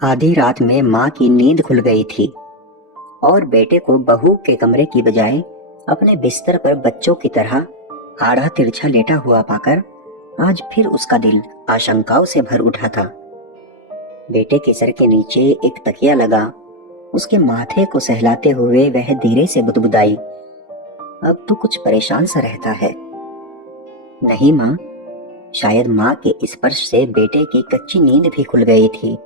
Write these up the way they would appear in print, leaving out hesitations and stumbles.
आधी रात में माँ की नींद खुल गई थी और बेटे को बहू के कमरे की बजाय अपने बिस्तर पर बच्चों की तरह आड़ा तिरछा लेटा हुआ पाकर आज फिर उसका दिल आशंकाओं से भर उठा था। बेटे के सर के नीचे एक तकिया लगा। उसके माथे को सहलाते हुए वह धीरे से बुदबुदाई, अब तो कुछ परेशान सा रहता है। नहीं माँ, शायद माँ के स्पर्श से बेटे की कच्ची नींद भी खुल गई थी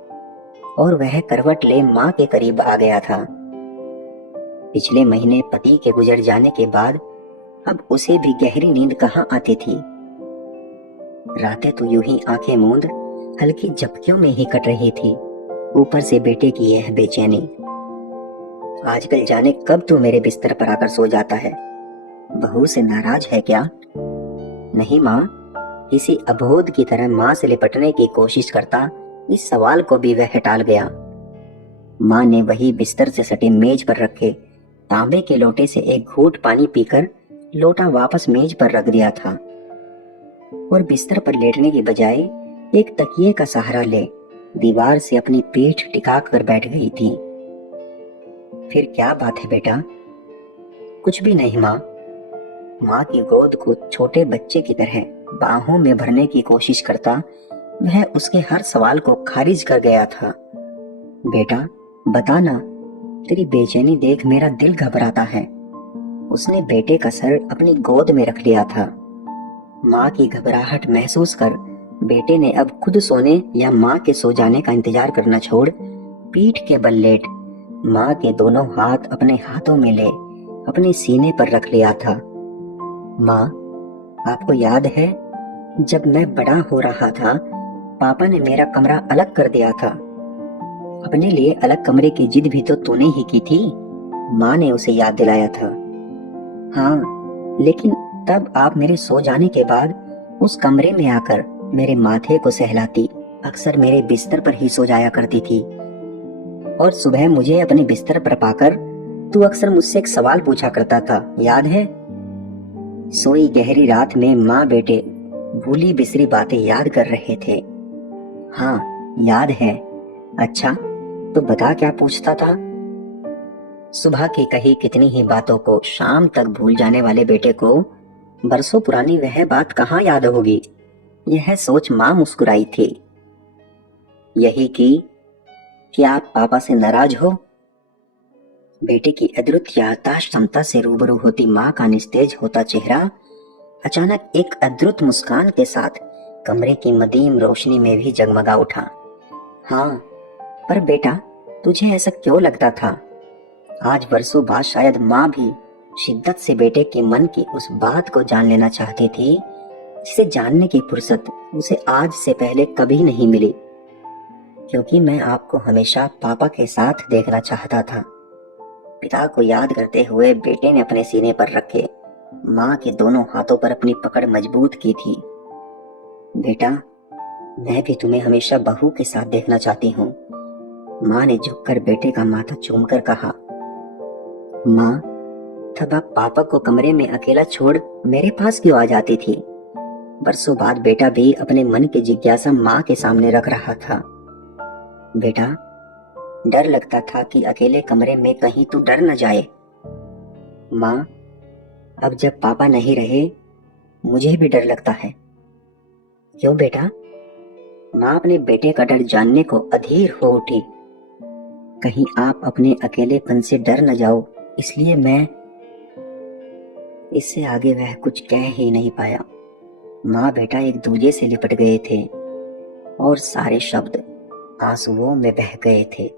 और वह करवट ले माँ के करीब आ गया था। पिछले महीने पति के गुजर जाने के बाद अब उसे भी गहरी नींद कहाँ आती थी। रातें तो यूं ही आंखें मूंद हल्की झपकियों में ही कट रही थी, ऊपर से बेटे की यह बेचैनी। आजकल जाने कब तू मेरे बिस्तर पर आकर सो जाता है। बहू से नाराज है क्या? नहीं माँ, किसी अबोध की तरह माँ से लिपटने की कोशिश करता इस सवाल को भी वह टाल गया। माँ ने वही बिस्तर से सटे मेज पर रखे तांबे के लोटे से एक घूंट पानी पीकर लोटा वापस मेज पर रख दिया था और बिस्तर पर लेटने की बजाय एक तकिए का सहारा ले दीवार से अपनी पीठ टिका कर बैठ गई थी। फिर क्या बात है बेटा? कुछ भी नहीं माँ। माँ की गोद को छोटे बच्चे की तरह बाहों में भरने की कोशिश करता वह उसके हर सवाल को खारिज कर गया था। बेटा बता ना, तेरी बेचैनी देख मेरा दिल घबराता है। उसने बेटे का सर अपनी गोद में रख लिया था। माँ की घबराहट महसूस कर बेटे ने अब खुद सोने या माँ के सो जाने का इंतजार करना छोड़ पीठ के बल लेट माँ के दोनों हाथ अपने हाथों में ले अपने सीने पर रख लिया था। माँ, आपको याद है जब मैं बड़ा हो रहा था पापा ने मेरा कमरा अलग कर दिया था। अपने लिए अलग कमरे की जिद भी तो तूने ही की थी, माँ ने उसे याद दिलाया था। हाँ, लेकिन तब आप मेरे सो जाने के बाद उस कमरे में आकर मेरे माथे को सहलाती, अक्सर मेरे बिस्तर पर ही सो जाया करती थी और सुबह मुझे अपने बिस्तर पर पाकर तू अक्सर मुझसे एक सवाल पूछा करता था, याद है? सोई गहरी रात में माँ बेटे भूली बिसरी बातें याद कर रहे थे। हाँ, याद है। अच्छा, तो बता क्या पूछता था? सुबह की कही कितनी ही बातों को शाम तक भूल जाने वाले बेटे को बरसों पुरानी वह बात कहाँ याद होगी, यह सोच माँ मुस्कुराई थी। यही कि आप पापा से नाराज हो। बेटे की अद्भुत याददाश्त क्षमता से रूबरू होती माँ का निस्तेज होता चेहरा अचानक एक अद्भुत मुस्कान के साथ कमरे की मदीम रोशनी में भी जगमगा उठा। हाँ, पर बेटा तुझे ऐसा क्यों लगता था? आज वर्षों बाद शायद माँ भी शिद्दत से बेटे के मन की उस बात को जान लेना चाहती थी जिसे जानने की फुर्सत उसे आज से पहले कभी नहीं मिली। क्योंकि मैं आपको हमेशा पापा के साथ देखना चाहता था। पिता को याद करते हुए बेटे ने अपने सीने पर रखे माँ के दोनों हाथों पर अपनी पकड़ मजबूत की थी। बेटा, मैं भी तुम्हें हमेशा बहू के साथ देखना चाहती हूँ, माँ ने झुककर बेटे का माथा चूमकर कहा। माँ, तब आप पापा को कमरे में अकेला छोड़ मेरे पास क्यों आ जाती थी? बरसों बाद बेटा भी अपने मन की जिज्ञासा माँ के सामने रख रहा था। बेटा, डर लगता था कि अकेले कमरे में कहीं तू डर न जाए। माँ, अब जब पापा नहीं रहे मुझे भी डर लगता है। क्यों बेटा? माँ अपने बेटे का डर जानने को अधीर हो उठी। कहीं आप अपने अकेलेपन से डर न जाओ, इसलिए मैं। इससे आगे वह कुछ कह ही नहीं पाया। माँ बेटा एक दूजे से लिपट गए थे और सारे शब्द आंसुओं में बह गए थे।